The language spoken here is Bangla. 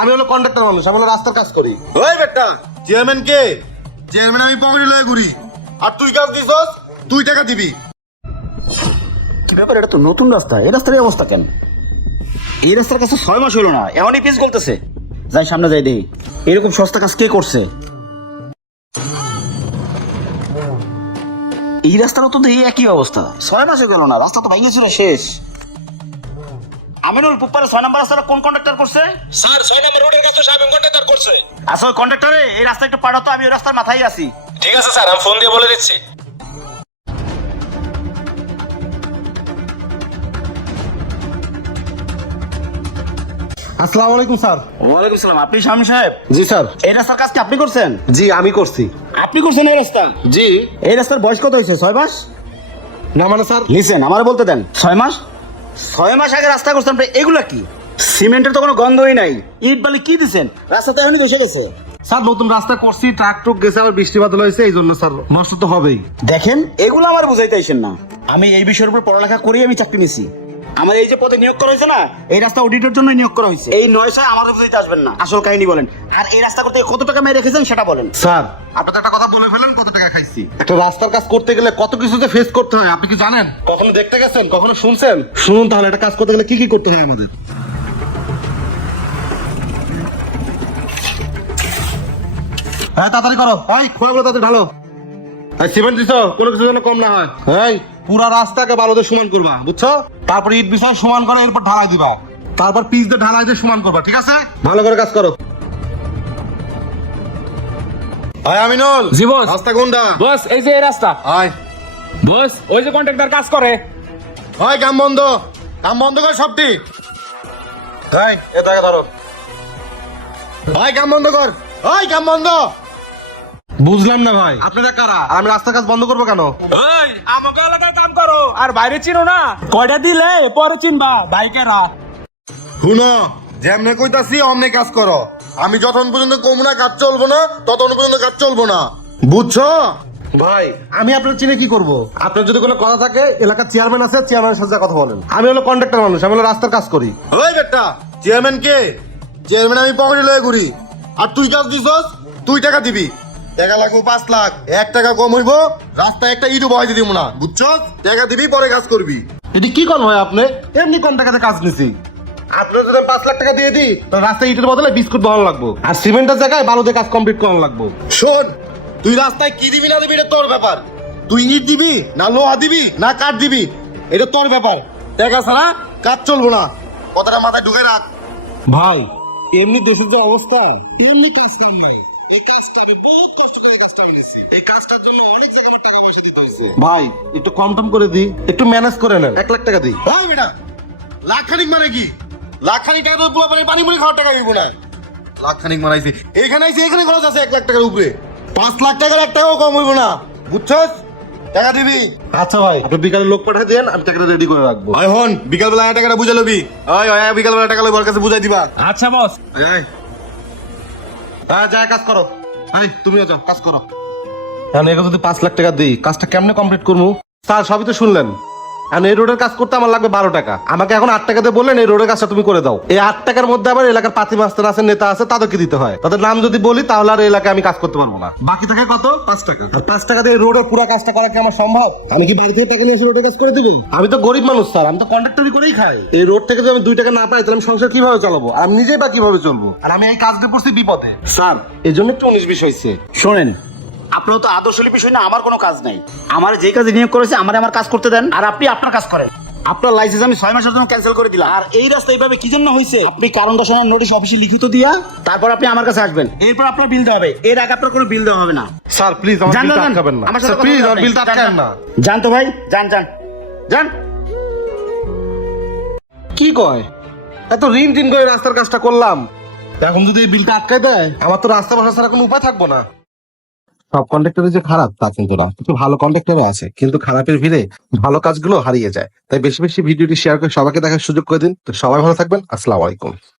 আমি হলো কন্ট্রাক্টর মানুষ আমি হলো রাস্তার কাজ করি। ওই বেটা চেয়ারম্যান কে? চেয়ারম্যান আমি পকেটে লয়ে ঘুরি। আর তুই কাজ দিছস? তুই টাকা দিবি। কি ব্যাপার এটা তো নতুন রাস্তা এই রাস্তার অবস্থা কেন? এই রাস্তার কাছে ছয় মাস হলো না এমনই পিস গলতেছে। যাই সামনে যাই দেখি এরকম সস্তা কাজ কে করছে? এই রাস্তারও তো দেখি একই অবস্থা ছয় মাসে গেল না রাস্তা তো ভেঙে ছিল শেষ। আমিনুল পুপ্পারে ছয় নম্বর রাস্তাটা কোন কন্ট্রাক্টর করছে? স্যার ছয় নম্বর রোডের কাছে সাহেব কন্ট্রাক্টর করছে। আসলে ওই কন্ট্রাক্টরে এই রাস্তা একটু পাঠাতো আমি ওই রাস্তার মাথায় আছি। ঠিক আছে স্যার আমি ফোন দিয়ে বলে দিচ্ছি। আসসালামু আলাইকুম স্যার। ওয়ালাইকুম সালাম আপনি স্বামী সাহেব? জি স্যার। এই রাস্তার কাজ কি আপনি করছেন? জি আমি করছি। আপনি করছেন এই রাস্তা? জি। এই রাস্তার বয়স কত হয়েছে ছয় মাস? না মানে স্যার। লিসেন আমার বলতে দেন। ছয় মাস? ছয় মাস আগে রাস্তা করছেন এগুলা কি? সিমেন্টের তো কোনো গন্ধই নাই। ইট বালি কি দিছেন? রাস্তাতে এখনই বসে গেছে। স্যার নতুন রাস্তা করছি ট্রাক টুক গেছে আবার বৃষ্টি বাদল হয়েছে এই জন্য স্যার নষ্ট তো হবেই। দেখেন এগুলো আমার বুঝাইতে না। আমি এই বিষয়ের উপর পড়ালেখা করেই আমি চাকরি নিছি। আমার এই যে পদে নিয়োগ করা হয়েছে না এই রাস্তা অডিটের জন্য নিয়োগ করা হয়েছে। এই নয় ছয় আমার বুঝাইতে আসবেন না। আসল কাহিনী বলেন। আর এই রাস্তা করতে কত টাকা মেয়ে রেখেছেন সেটা বলেন। স্যার আপনি তো একটা কথা বলে খাইছি একটা রাস্তার কাজ করতে গেলে কত কিছু যে ফেস করতে হয় আপনি কি জানেন? কখনো দেখতে গেছেন? কখনো শুনছেন? শুনুন তাহলে একটা কাজ করতে গেলে কি কি করতে হয় আমাদের? হ্যাঁ তাড়াতাড়ি করো। ভাই খোয়াগুলো তাড়াতাড়ি ঢালো। সিমেন্ট দিছো? কোনো কিছু যেন কম না হয়। এই পুরা রাস্তাকে বালুতে সমান করবা বুঝছ? তারপর ইট বিষয় সমান করে এরপর ঢালাই দিবা। তারপর পিচ দিয়ে ঢালাই দিয়ে সমান করবা ঠিক আছে? ভালো করে কাজ করো। ভাই আমিনুল। জি, বস। রাস্তা কোনটা? বস এই যে এই রাস্তা। আয় বস ওই যে কন্ট্রাক্টর কাজ করে। হয় কাম বন্ধ। কাম বন্ধ কর সবটি। তাই এ টাকা ধরো। ভাই কাম বন্ধ কর। ভাই কাম বন্ধ। বুঝলাম না ভাই। আপনারা কারা? আর আমি রাস্তার কাজ বন্ধ করব কেন? ওই আমাকে এলাকায় কাম করো। আর বাইরে চিনো না। কয়টা দিলে পরে চিনবা। বাইকেরা। শুনো যেমনে কইতাছি অমনে কাজ করো। আমি যতক্ষণ পর্যন্ত কমুনা কাজ চলবো না ততক্ষণ পর্যন্ত কাজ চলবো না। বুঝছ? ভাই। আমি আপনার চিনে কি করব? আপনার যদি কোনো কথা থাকে এলাকার চেয়ারম্যান আছে চেয়ারম্যানের সাথে কথা বলেন। আমি হলো কন্ট্রাক্টর মানুষ আমি হলো রাস্তার কাজ করি। ওই বেটা চেয়ারম্যান কে? চেয়ারম্যান আমি পকেটে লয়ে ঘুরি। আর তুই কাজ দিছস? তুই টাকা দিবি। টাকা লাগবো পাঁচ লাখ। এক টাকা কম হইব রাস্তায় একটা ইটু বহাই দিব না। বুঝছস? টাকা দিবি পরে কাজ করবি। এটি কি করেন হয় আপনি? এমনি কম টাকাতে কাজ নিছি? আপনার যদি পাঁচ লাখ টাকা দিয়ে দিই তো রাস্তায় ইটের বদলে বিস্কুট বহানো লাগবো। আর সিমেন্টের জায়গায় বালুতে কাজ কমপ্লিট করানো লাগবো। শোন তুই রাস্তায় কি দিবি না দিবি এটা তোর ব্যাপার। তুই ইট দিবি না লোহা দিবি না কাঠ দিবি এটা তোর ব্যাপার। টাকা ছাড়া কাজ চলবো না। কথাটা মাথায় ঢুকে রাখ। ভাই এমনি দেশের যে অবস্থা এমনি কাজ কাম নাই। এই কাজটা আমি বহুত কষ্ট করে এই কাজটা আমি এই কাজটার জন্য অনেক জায়গায় আমার টাকা পয়সা দিতে হয়েছে। ভাই একটু কম টম করে দি একটু ম্যানেজ করে নেন। এক লাখ টাকা দিই। ভাই বেটা লাখ খানিক মানে কি? লাখ খানিক টাকা তো পুরো পানি মুড়ি খাওয়ার টাকা হইব না লাখ খানিক মারাইছে। এখানে আইছে এখানে খরচ আছে এক লাখ টাকার উপরে। পাঁচ লাখ টাকার এক টাকাও কম হইব না। বুঝছস? টাকা দিবি? আচ্ছা ভাই। আপনি বিকালে লোক পাঠিয়ে দেন আমি টাকাটা রেডি করে রাখব। ভাই হন বিকাল বেলা টাকাটা বুঝে লবি। ওই ওই বিকাল বেলা টাকা লবি ওর কাছে বুঝাই দিবা। আচ্ছা বস। এই হ্যাঁ যা কাজ করো। এই তুমিও যাও কাজ করো। এখন এগুলো যদি পাঁচ লাখ টাকা দিই কাজটা কেমনে কমপ্লিট করব? স্যার সবই তো শুনলেন। এখন এই রোডের কাজ করতে আমার লাগবে বারো টাকা। আমাকে এখন আট টাকাতে বললেন, এই রোডের কাজটা তুমি করে দাও। এই আট টাকার মধ্যে আবার এলাকার পাতি মাস্টার আছে, নেতা আছে, তাদেরকে দিতে হয়। তাদের নাম যদি বলি, তাহলে আর এলাকায় আমি কাজ করতে পারব না। বাকি থাকে কত? পাঁচ টাকা। আর পাঁচ টাকা দিয়ে রোডের পুরো কাজটা করা কি আমার সম্ভব? আমি কি বাড়ি থেকে টাকা নিয়ে রোডের কাজ করে দেবো? আমি তো গরিব মানুষ, স্যার। আমি তো কন্ট্রাক্টরি করেই খাই। এই রোড থেকে যদি আমি দুই টাকা না পাই, তাহলে আমি সংসার কীভাবে চালাবো? আর আমি নিজেই বা কীভাবে চলবো? আর আমি এই কাজটা পড়ছি বিপদে। স্যার এই জন্য একটু উনিশ বিশ হয়েছে। শোনেন আপনার তো আদর্শ বিষয় না আমার কোনো কাজ নাই। আমার যে কাজে নিয়োগ করেছে আমার আমার কাজ করতে দেন। আর আপনি আপনার কাজ করেন। আপনার লাইসেন্স আমি ছয় মাসের জন্য ক্যান্সেল করে দিলাম। আর এই রাস্তা এইভাবে কি জন্য হয়েছে আপনি কারণ দর্শানোর নোটিশ অফিসে লিখিত দিয়া তারপর আপনি আমার কাছে আসবেন। এরপর আপনার বিল দেওয়া হবে। এর আগে আপনার কোনো বিল দেওয়া হবে না। স্যার প্লিজ আমার যান, আটকাবেন না। আমার সাথে স্যার প্লিজ আমার। বিলটা আটকাবেন না। যান তো ভাই? যান যান যান কি কয়? এত ঋণ টিন করে রাস্তার কাজটা করলাম। এখন যদি এই বিলটা আটকাই দেয় আমার তো রাস্তা বসা ছাড়া কোনো উপায় থাকব না। সব কন্ট্রাক্টরে যে খারাপ, তা কিন্তু না। কিছু ভালো কন্ট্রাক্টরও আছে, কিন্তু খারাপের ভিড়ে ভালো কাজগুলো হারিয়ে যায়। তাই বেশি বেশি ভিডিওটি শেয়ার করে সবাইকে দেখার সুযোগ করে দিন। তো সবাই ভালো থাকবেন। আসসালামু আলাইকুম।